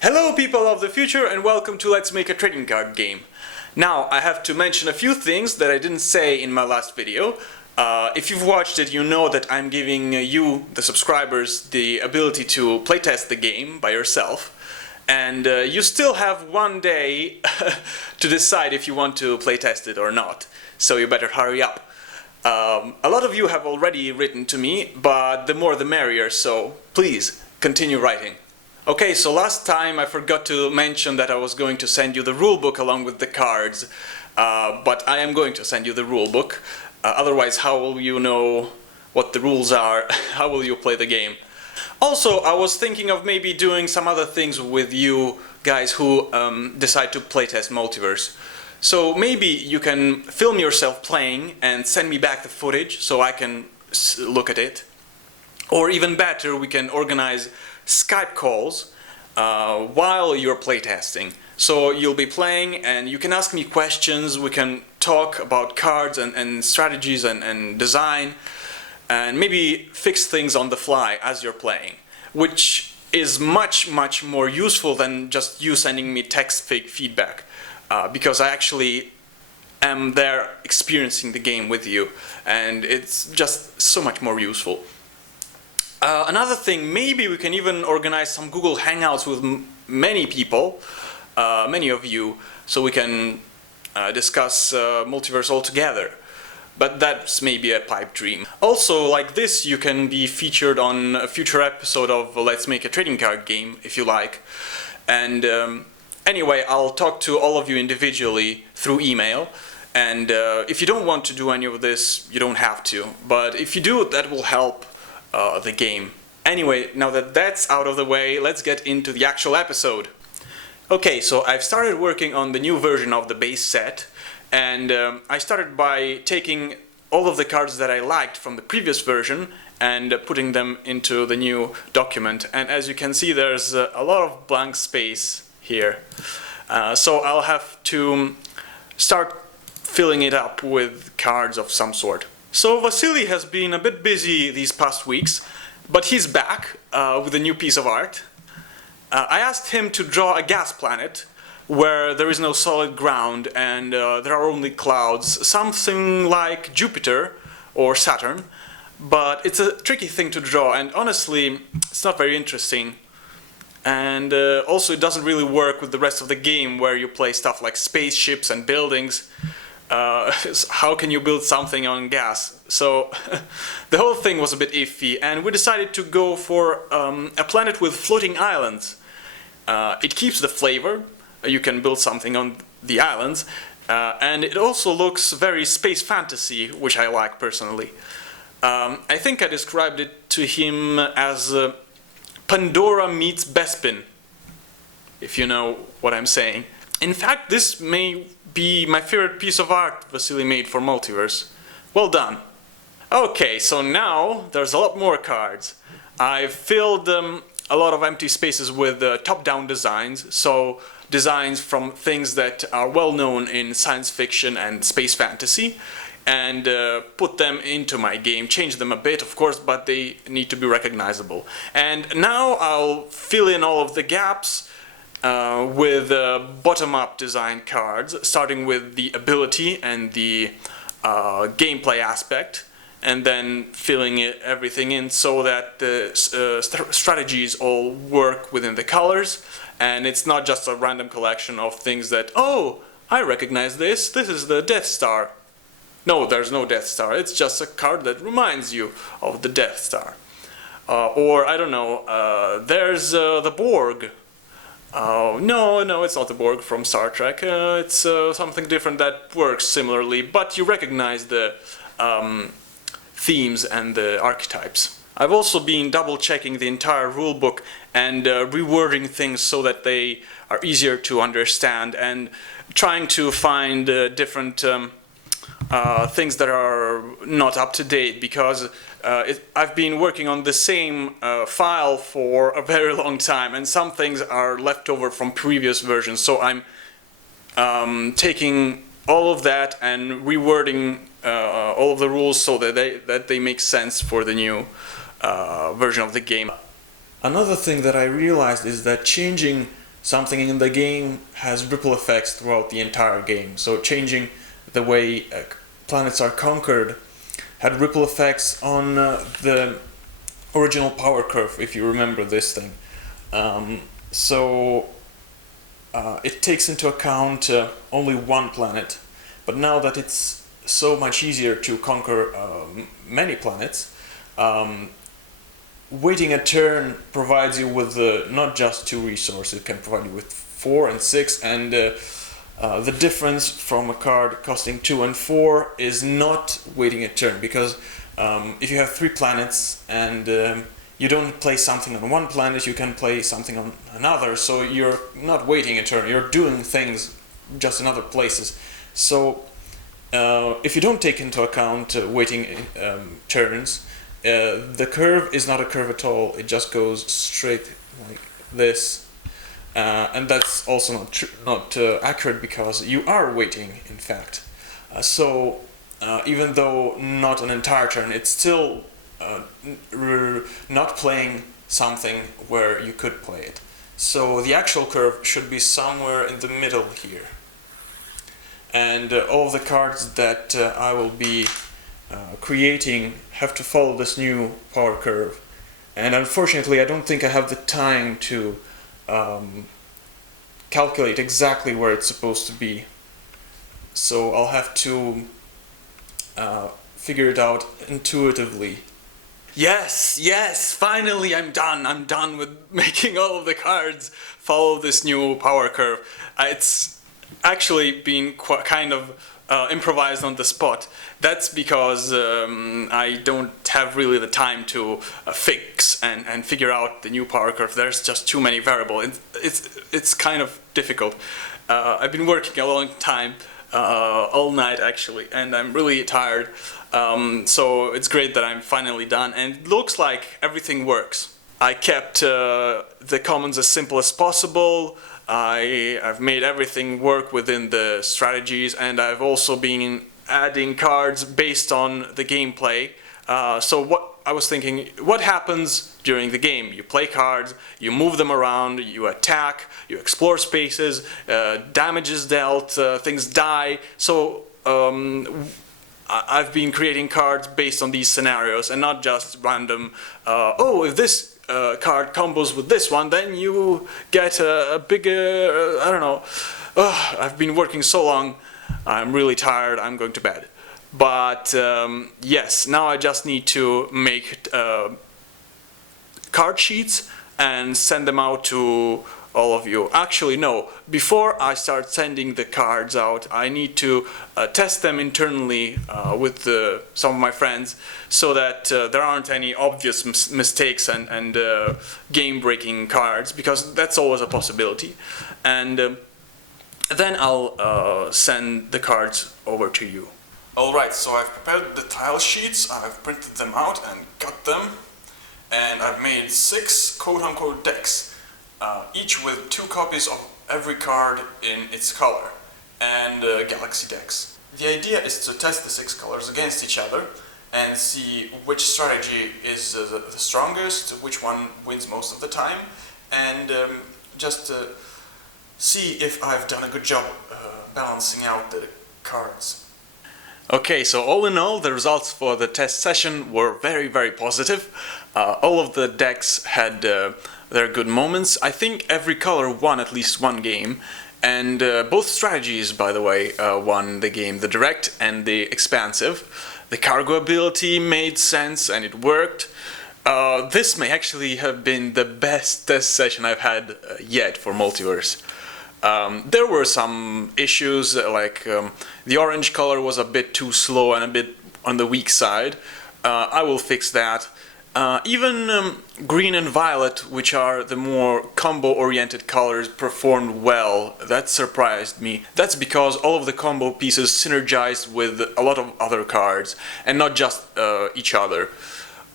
Hello people of the future and welcome to Let's Make a Trading Card Game. Now I have to mention a few things that I didn't say in my last video. If you've watched it, you know that I'm giving you, the subscribers, the ability to playtest the game by yourself. And you still have one day to decide if you want to playtest it or not. So you better hurry up. A lot of you have already written to me, but the more the merrier, so please continue writing. Okay, so last time I forgot to mention that I was going to send you the rulebook along with the cards, but I am going to send you the rulebook. Otherwise, how will you know what the rules are? How will you play the game? Also, I was thinking of maybe doing some other things with you guys who decide to playtest Multiverse. So maybe you can film yourself playing and send me back the footage so I can look at it. Or even better, we can organize Skype calls while you're playtesting. So you'll be playing and you can ask me questions, we can talk about cards and strategies and design, and maybe fix things on the fly as you're playing, which is much more useful than just you sending me text feedback, because I actually am there experiencing the game with you, and it's just so much more useful. Another thing, maybe we can even organize some Google Hangouts with many people, many of you, so we can discuss Multiverse all together. But that's maybe a pipe dream. Also, like this, you can be featured on a future episode of Let's Make a Trading Card Game, if you like. And anyway, I'll talk to all of you individually through email. And if you don't want to do any of this, you don't have to. But if you do, that will help the game. Anyway, now that that's out of the way, let's get into the actual episode. Okay, so I've started working on the new version of the base set, and I started by taking all of the cards that I liked from the previous version and putting them into the new document. And as you can see, there's a lot of blank space here. So I'll have to start filling it up with cards of some sort. So Vasiliy has been a bit busy these past weeks, but he's back with a new piece of art. I asked him to draw a gas planet where there is no solid ground and there are only clouds, something like Jupiter or Saturn, but it's a tricky thing to draw, and honestly it's not very interesting. And also it doesn't really work with the rest of the game where you play stuff like spaceships and buildings. How can you build something on gas? So the whole thing was a bit iffy, and we decided to go for a planet with floating islands. It keeps the flavor, you can build something on the islands, and it also looks very space fantasy, which I like personally. I think I described it to him as Pandora meets Bespin, if you know what I'm saying. In fact, this may be my favorite piece of art Vasiliy made for Multiverse. Well done. Okay, so now there's a lot more cards. I've filled a lot of empty spaces with top-down designs, so designs from things that are well known in science fiction and space fantasy, and put them into my game, change them a bit of course, but they need to be recognizable. And now I'll fill in all of the gaps with bottom-up design cards, starting with the ability and the gameplay aspect, and then filling everything in so that the strategies all work within the colors, and it's not just a random collection of things that, oh, I recognize this is the Death Star. No, there's no Death Star, it's just a card that reminds you of the Death Star. Or, I don't know, there's the Borg. Oh, no, it's not the Borg from Star Trek. It's something different that works similarly, but you recognize the themes and the archetypes. I've also been double-checking the entire rulebook and rewording things so that they are easier to understand, and trying to find different things that are not up to date, because I've been working on the same file for a very long time, and some things are left over from previous versions, so I'm taking all of that and rewording all of the rules so that they make sense for the new version of the game. Another thing that I realized is that changing something in the game has ripple effects throughout the entire game. So changing the way planets are conquered had ripple effects on the original power curve, if you remember this thing. It takes into account only one planet, but now that it's so much easier to conquer many planets, waiting a turn provides you with not just 2 resources, it can provide you with 4 and 6, and the difference from a card costing 2 and 4 is not waiting a turn, because if you have 3 planets and you don't play something on one planet, you can play something on another, so you're not waiting a turn, you're doing things just in other places. So if you don't take into account waiting turns, the curve is not a curve at all, it just goes straight like this. And that's also not accurate, because you are waiting, in fact. Even though not an entire turn, it's still not playing something where you could play it. So the actual curve should be somewhere in the middle here. And all of the cards that I will be creating have to follow this new power curve. And unfortunately, I don't think I have the time to calculate exactly where it's supposed to be. So I'll have to figure it out intuitively. Yes, finally I'm done. I'm done with making all of the cards follow this new power curve. It's actually been kind of improvised on the spot. That's because I don't have really the time to fix and figure out the new power curve. There's just too many variables. It's kind of difficult. I've been working a long time, all night actually, and I'm really tired. So it's great that I'm finally done, and it looks like everything works. I kept the commons as simple as possible. I've made everything work within the strategies, and I've also been adding cards based on the gameplay. So what I was thinking, what happens during the game? You play cards, you move them around, you attack, you explore spaces, damage is dealt, things die. So I've been creating cards based on these scenarios, and not just random, oh, if this card combos with this one, then you get a bigger, I don't know. I've been working so long, I'm really tired, I'm going to bed. But yes, now I just need to make card sheets and send them out to all of you. Actually, no, before I start sending the cards out, I need to test them internally with some of my friends, so that there aren't any obvious mistakes and game-breaking cards, because that's always a possibility. And then I'll send the cards over to you. Alright, so I've prepared the tile sheets, I've printed them out and cut them, and I've made 6 quote-unquote decks, each with 2 copies of every card in its color, and galaxy decks. The idea is to test the 6 colors against each other and see which strategy is the strongest, which one wins most of the time, and just see if I've done a good job balancing out the cards. Okay, so all in all, the results for the test session were very, very positive. All of the decks had their good moments. I think every color won at least one game, and both strategies, by the way, won the game, the direct and the expansive. The cargo ability made sense and it worked. This may actually have been the best test session I've had yet for Multiverse. There were some issues, like the orange color was a bit too slow and a bit on the weak side. I will fix that. Even green and violet, which are the more combo-oriented colors, performed well. That surprised me. That's because all of the combo pieces synergized with a lot of other cards, and not just each other.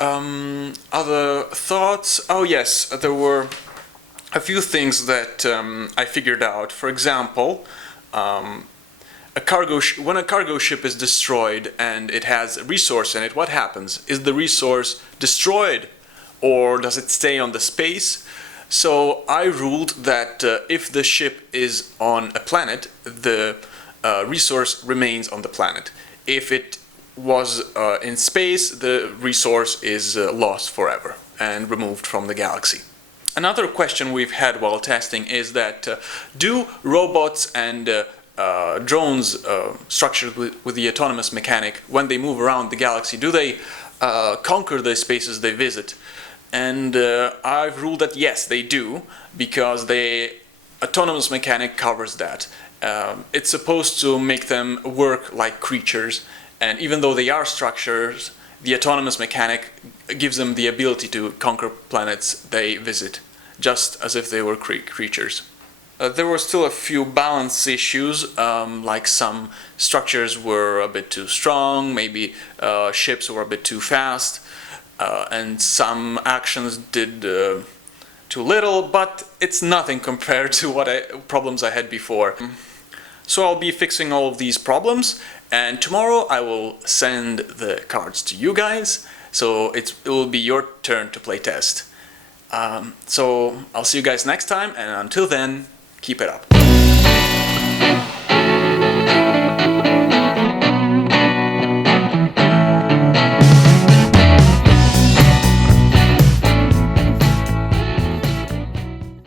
Other thoughts? Oh yes, there were a few things that I figured out. For example, when a cargo ship is destroyed and it has a resource in it, what happens? Is the resource destroyed, or does it stay on the space? So I ruled that if the ship is on a planet, the resource remains on the planet. If it was in space, the resource is lost forever and removed from the galaxy. Another question we've had while testing is that do robots and drones structured with the autonomous mechanic, when they move around the galaxy, do they conquer the spaces they visit? And I've ruled that yes, they do, because the autonomous mechanic covers that. It's supposed to make them work like creatures, and even though they are structures, the autonomous mechanic gives them the ability to conquer planets they visit, just as if they were creatures. There were still a few balance issues, like some structures were a bit too strong, maybe ships were a bit too fast, and some actions did too little, but it's nothing compared to problems I had before. So I'll be fixing all of these problems, and tomorrow I will send the cards to you guys, so it will be your turn to play test. So I'll see you guys next time, and until then, keep it up.